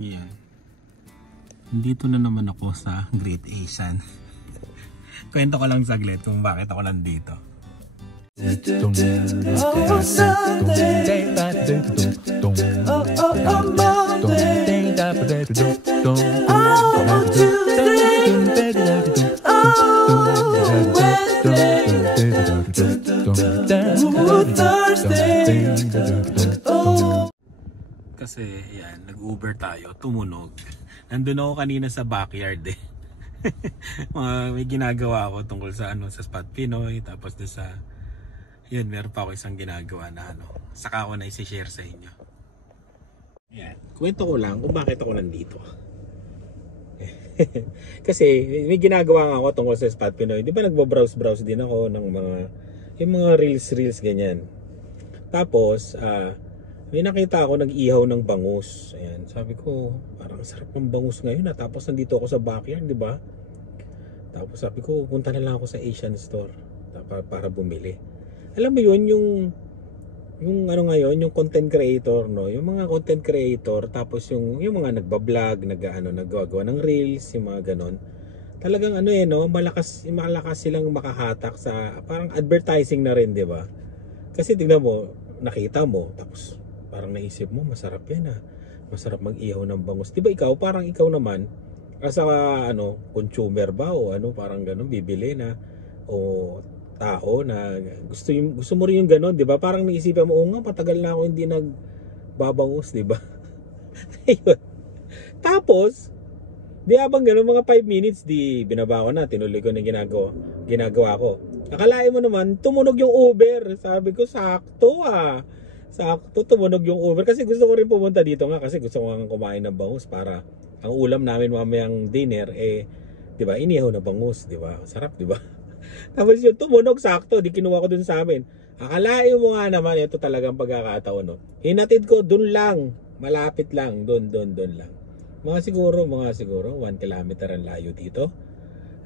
Yan. Dito na naman ako sa Great Asian. Kwento ko lang saglit kung bakit ako nandito. Kasi yan, nag-Uber tayo, tumunog. Nandun ako kanina sa backyard eh. May ginagawa ako tungkol sa sa Spot Pinoy, tapos sa yun, meron pa ako isang ginagawa na saka ako na isi-share sa inyo. Yan, kwento ko lang kung bakit ako nandito. Kasi may ginagawa ako tungkol sa Spot Pinoy. Di ba nagbo-browse din ako ng yung mga reels ganyan. Tapos may nakita ako nag-ihaw ng bangus. Ayan, sabi ko, parang sarap ng bangus ngayon tapos nandito ako sa backyard, di ba? Tapos sabi ko, punta na lang ako sa Asian store para bumili. Alam mo yun, yung ngayon, yung content creator, no? Yung mga content creator, tapos yung mga nagba-vlog, naggagawa ng reels, yung mga ganon. Talagang malakas silang makahatak sa parang advertising na rin, di ba? Kasi tignan mo, nakita mo, tapos parang naisip mo, masarap yan masarap mag-ihaw ng bangus. Diba parang ikaw naman, as a consumer ba o parang ganun, bibili na, o tao na gusto mo rin yung ganun, diba? Parang naisipan mo, nga, patagal na ako hindi nagbabangus, diba? Ayun. Tapos, di habang ganun, mga 5 minutes, di binaba ko na, tinuloy ko na ginagawa ko. Akalain mo naman, tumunog yung Uber. Sabi ko, sakto sakto tumunog yung Uber kasi gusto ko rin pumunta dito nga kasi gusto ko nga kumain ng bangus para ang ulam namin mamayang dinner di ba, inihaw na bangus, di ba? Sarap, di ba? Tapos yun, tumunog sakto, di kinuha ko dun sa amin. Akalain mo nga naman, ito talagang pagkakataon, no? Hinatid ko dun lang, malapit lang, dun lang. Mga siguro 1 kilometer ang layo dito.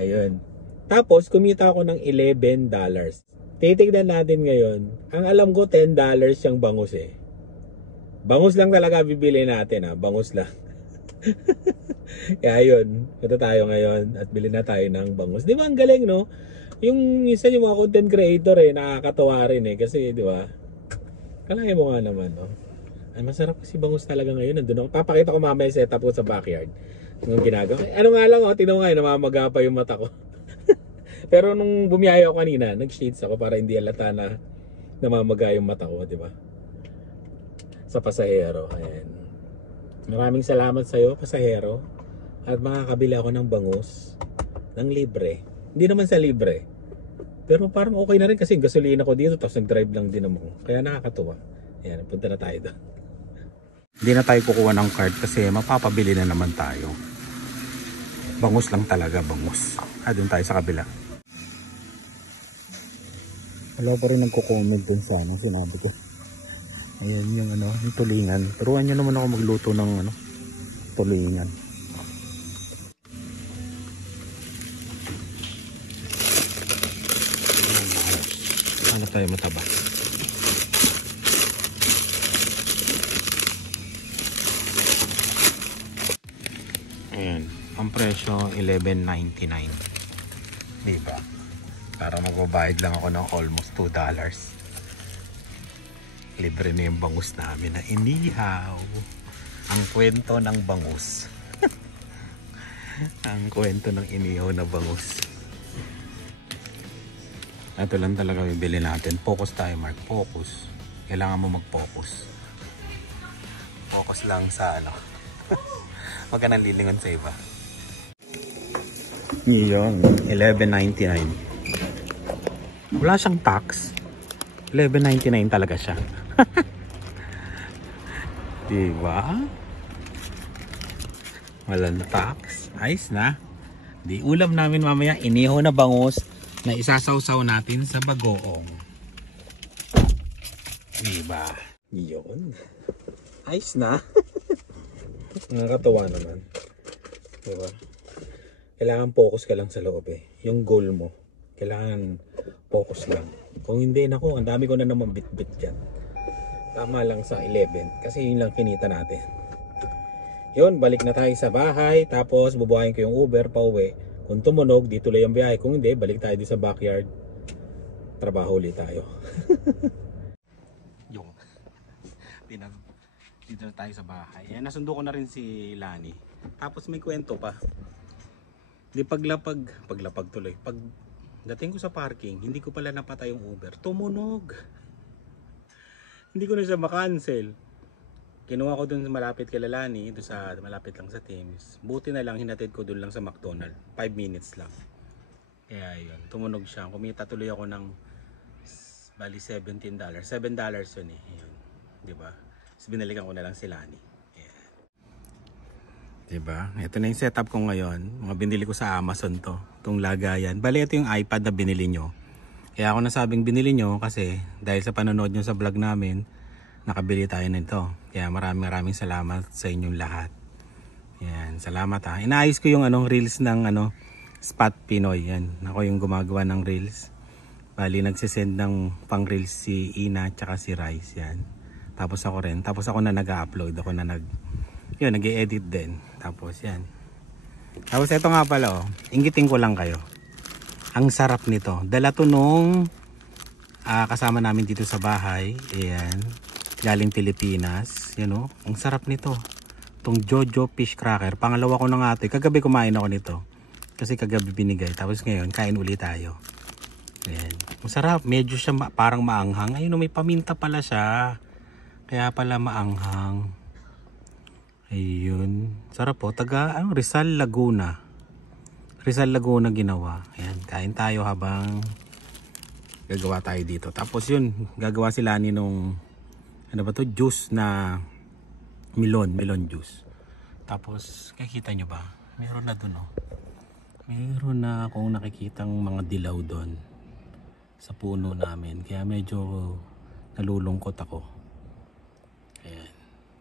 Ayun. Tapos kumita ako ng $11. Titignan natin ngayon. Ang alam ko $10 yung bangus eh. Bangus lang talaga bibili natin bangus lang. Kaya yun, punta tayo ngayon at bili na tayo ng bangus. Di ba ang galing, no? Yung isa yung mga content creator nakakatawa rin kasi di ba? Kalahin mo nga naman, no? Ay, masarap kasi bangus talaga ngayon. Nandun ako. Papakita ko mamaya yung setup ko sa backyard. Yung ginagawa. Ano nga lang, tingnan mo nga, namamaga pa yung mata ko. Pero nung bumiyaya ako kanina, nag-shades ako para hindi halata na namamaga yung mata ko, di ba? Sa pasahero. Ayan. Maraming salamat sa iyo, pasahero. At makakabili ako ng bangus ng libre. Hindi naman sa libre. Pero parang okay na rin kasi gasolina ko dito tapos nag-drive lang din ako. Kaya nakakatuwa. Ayan, punta na tayo doon. Hindi na tayo kukuha ng card kasi mapapabili na naman tayo. Bangus lang talaga, bangus. Doon tayo sa kabila. Wala pa rin nagko-comment dun sa sinabi ko. Ayan yung yung tulingan. Turuan nyo naman ako magluto ng tulingan. Ano tayo mataba? Ayan, ang presyo $11.99. Diba? Para magbabayad lang ako ng almost $2. Libre na yung bangus namin na inihaw. Ang kwento ng bangus. Ang kwento ng inihaw na bangus. Ito lang talaga bibili natin. Focus tayo, Mark. Focus. Kailangan mo mag-focus. Focus lang sa Huwag ka nang lilingon sa iba. Yun. $11.99. Wala siyang tax. $11.99 talaga siya. Diba? Walang tax. Ayos na. Di ulam namin mamaya inihaw na bangus na isasawsaw natin sa bagoong. Diba? Yun. Ayos na. Nakakatawa naman. Diba? Kailangan focus ka lang sa loob Yung goal mo. Kailangan focus lang. Kung hindi, ang dami ko na naman bit-bit dyan. Tama lang sa 11. Kasi yun lang kinita natin. Yun, balik na tayo sa bahay. Tapos bubuhayin ko yung Uber pa uwi. Kung tumunog, di tuloy ang biyahe. Kung hindi, balik tayo sa backyard. Trabaho ulit tayo. Yung dito na tayo sa bahay. Ayan, nasundo ko na rin si Lani. Tapos may kwento pa. Di paglapag tuloy. Pag dating ko sa parking, hindi ko pala napatay yung Uber. Tumunog. Hindi ko na siya makancel. Kinuha ko dun malapit kay Lani, doon sa malapit lang sa Thames. Buti na lang hinatid ko dun lang sa McDonald's. 5 minutes lang. Kaya yun, tumunog siya. Kumita tuloy ako ng bali $17. $7 yun eh. Yun. Diba? Tapos binalikan ko na lang si Lani. Yeah. Diba? Ito na yung setup ko ngayon. Mga binili ko sa Amazon to. Itong lagayan. Bali ito yung iPad na binili nyo. Kaya ako nasabing binili nyo kasi dahil sa panonood nyo sa vlog namin, nakabili tayo nito. Kaya maraming salamat sa inyong lahat. Yan, salamat ha. Inaayos ko yung reels ng Spot Pinoy. Yan, ako yung gumagawa ng reels. Bali nagsisend ng pang reels si Ina at si Rice. Yan. Tapos ako rin. Tapos ako na nag-upload. Ako na nag-i-edit din. Tapos yan. Tapos ito nga pala inggitin ko lang kayo. Ang sarap nito. Dala to nung kasama namin dito sa bahay. Ayan. Galing Pilipinas. Yan ang sarap nito. Itong Jojo Fish Cracker. Pangalawa ko na nga ito. Kagabi kumain ako nito. Kasi kagabi binigay. Tapos ngayon kain ulit tayo. Ayan. Masarap. Medyo siya parang maanghang. Ayun may paminta pala siya. Kaya pala maanghang. Ayun. Sarap po. Taga Rizal Laguna. Rizal Laguna ginawa. Ayan. Kain tayo habang gagawa tayo dito. Tapos yun. Gagawa si Lani nung juice na melon juice. Tapos nakikita nyo ba? Meron na dun Meron na akong nakikitang mga dilaw doon sa puno namin. Kaya medyo nalulungkot ako. Ayan.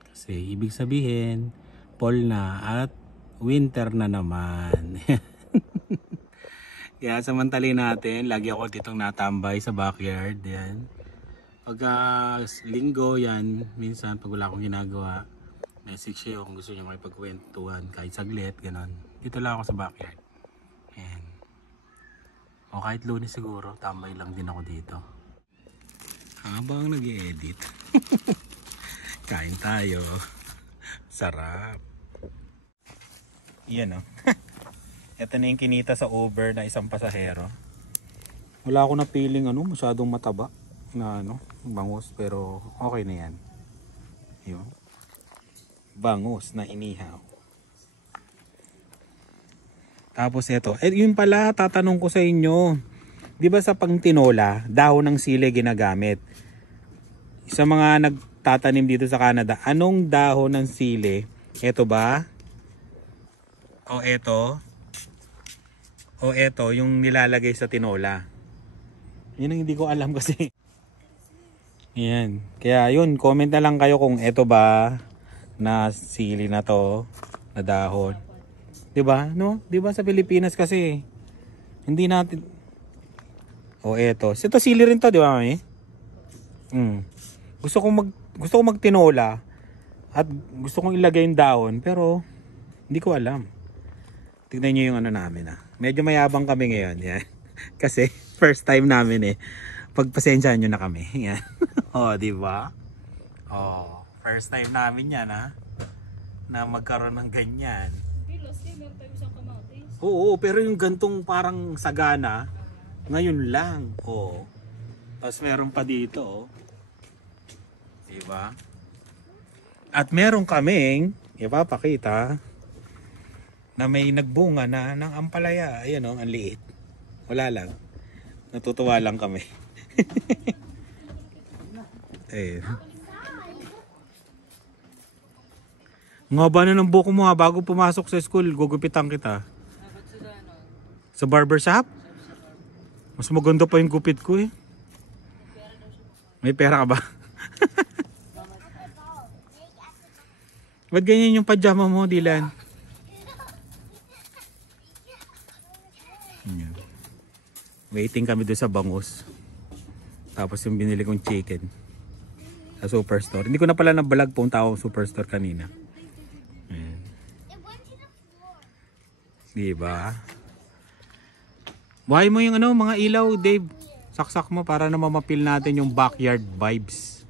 Kasi ibig sabihin fall na at winter na naman. Kaya samantalin natin, lagi ako ditong natambay sa backyard. Yan. Pag linggo yan, minsan pag wala akong ginagawa, message siya kung gusto niya makipagkwentuhan kahit saglit, ganon. Dito lang ako sa backyard. Ayan. O kahit Lunes siguro, tambay lang din ako dito. Habang nag-i-edit. Kain tayo. Sarap. Yan Ito na yung kinita sa Uber na isang pasahero. Wala ako na feeling masyadong mataba na bangus, pero okay na yan. Yun. Bangus na inihaw. Tapos ito, yun pala tatanong ko sa inyo. 'Di ba sa pangtinola, dahon ng sili ginagamit? Sa mga nagtatanim dito sa Canada, anong dahon ng sili? Ito ba? O ito? O ito yung nilalagay sa tinola? Yun ang hindi ko alam kasi. Yan. Kaya yun, comment na lang kayo kung ito ba na sili na to, na dahon. 'Di ba? No? 'Di ba sa Pilipinas kasi hindi natin. Eto. Ito sili rin to, 'di ba, mami? Gusto kong magtinola at gusto kong ilagay yung dahon, pero hindi ko alam. Tignan niyo yung namin Medyo mayabang kami ngayon, yan. Kasi first time namin pagpasensyahan nyo na kami. Yan. Di ba? First time namin yan na magkaroon ng ganyan. Oo, pero yung gantong parang sagana, ngayon lang. Tapos meron pa dito. Di ba? At meron kaming, ipapakita, na may nagbunga na ng ampalaya. Ayan ang liit. Wala lang. Natutuwa lang kami. Ayun. Nga ba na ng buko mo bago pumasok sa school, gugupitan kita. Sa barbershop? Mas maganda pa yung gupit ko May pera ka ba? Ba't ganyan yung pajama mo, Dylan? Waiting kami doon sa bangus. Tapos yung binili kong chicken sa Superstore. Hindi ko na pala na-vlog, punta ako sa Superstore kanina. Ayan. Diba? Buhay mo yung ano, mga ilaw, Dave. Saksak mo para na mamapil natin yung backyard vibes.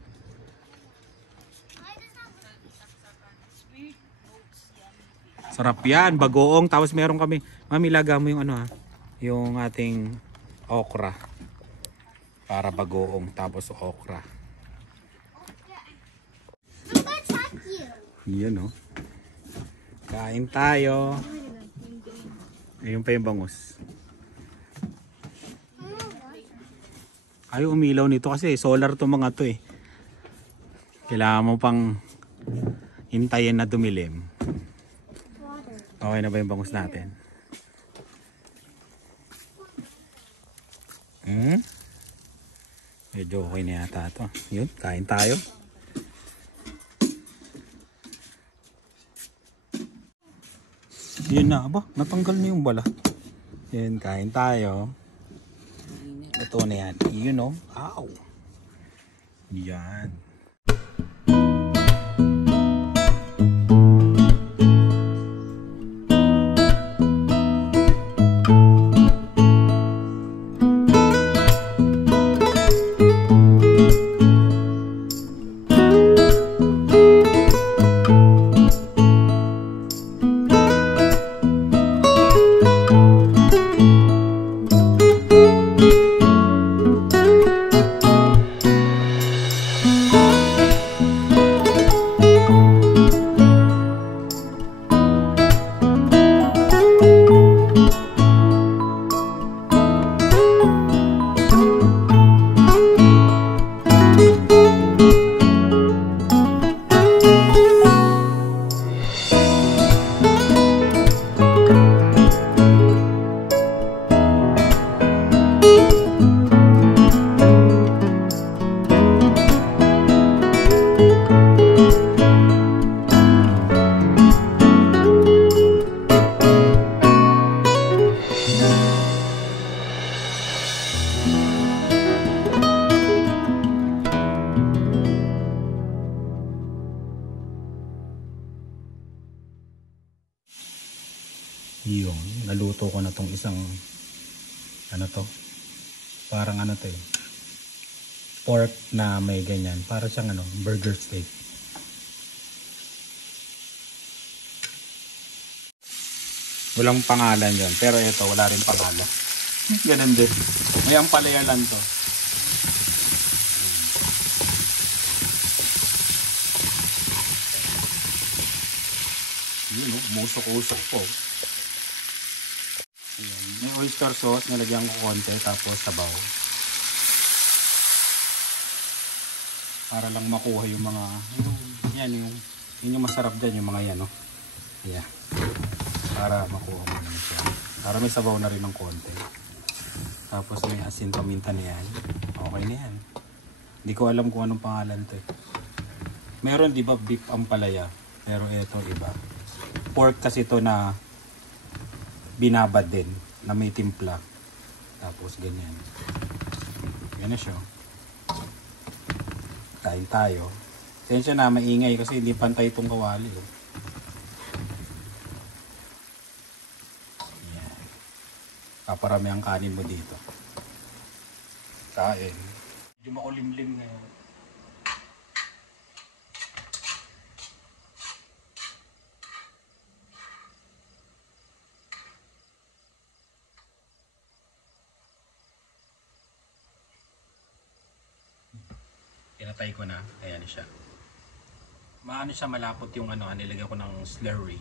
Sarap yan, bagoong. Tapos meron kami, mami, laga mo yung ano ha, yung ating okra. Para bagoong, tapos okra. Yan o. Kain tayo. Ayun pa yung bangus. Ayaw umilaw nito kasi solar to mga to eh. Kailangan mo pang hintayin na dumilim. Okay na ba yung bangus natin? Medyo okay na yata ito. Yun, kain tayo. Yun na ba? Natanggal na yung bala. Yun, kain tayo. Ito na yan. Yun o. Ow! Yan. Yun, naluto ko na tong isang ano to, parang ano to eh, pork na may ganyan, para siyang ano, burger steak. Walang pangalan yon, pero ito wala rin pangalan. Ganun din, may ampalaya lang to. Yun, umusok-usok po. Ayan. May oyster sauce, nilagyan ko konti, tapos sabaw. Para lang makuha yung mga, yan yung masarap dyan, yung mga yan, no? Ayan. Para makuha mo naman siya. Para may sabaw na rin ng konti. Tapos may asin paminta na yan. Okay na yan. Hindi ko alam kung anong pangalan to eh. Meron di ba beef ampalaya? Pero ito iba. Pork kasi to na binabad din, na may timpla. Tapos ganyan. Yan na siya. Kain tayo. Tensya na, maingay kasi hindi pantay itong kawali. Oh. Yan. Kaparami ang kanin mo dito. Kain. Hindi makulimlim ngayon. Pinatay ko na, ayan siya. Maano siya, malapot yung ano, nilagyan ko ng slurry.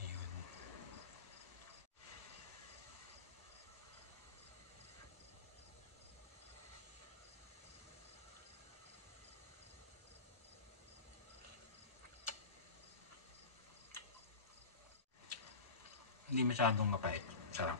Ayun. Hindi masyadong mapait. Sarap.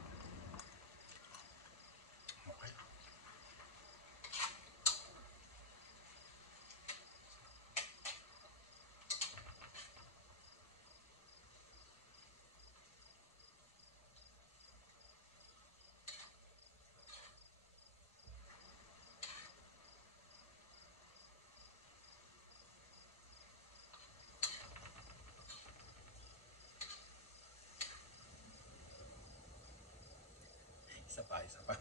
Isa pa, isa pa.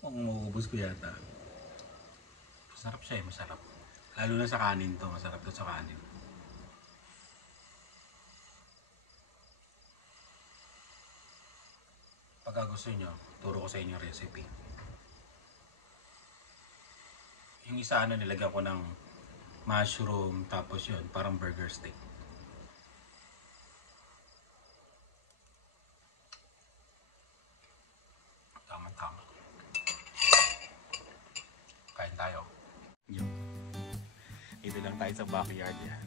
Mukhang mauubos ko yata. Masarap siya eh, masarap. Lalo na sa kanin to, masarap to sa kanin. Pagka gusto nyo, turo ko sa inyo recipe. Yung isa nilagyan ko ng mushroom, tapos yun, parang burger steak. Tama-tama. Kain tayo. Yun. Ito lang tayo sa backyard yan.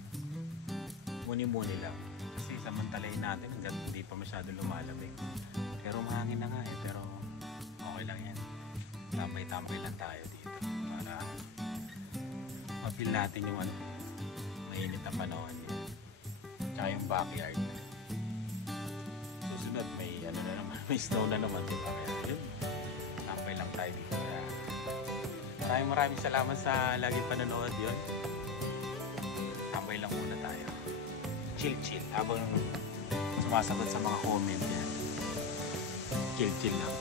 Muni-muni lang. Kasi samantalayin natin hanggang hindi pa masyado lumalamig. Pero mahangin na nga eh. Pero okay lang yan. Tambay-tambay lang tayo dito. Para ma-feel natin yung mainit na panahon yan. Tsaka yung backyard. Susunod may na naman. May snow na naman. Diba? Kaya yun. Tambay lang tayo dito. Kaya maraming salamat sa laging panonood yun. Tambay lang muna tayo. Chill habang sumasagot sa mga comment yan. Chill lang.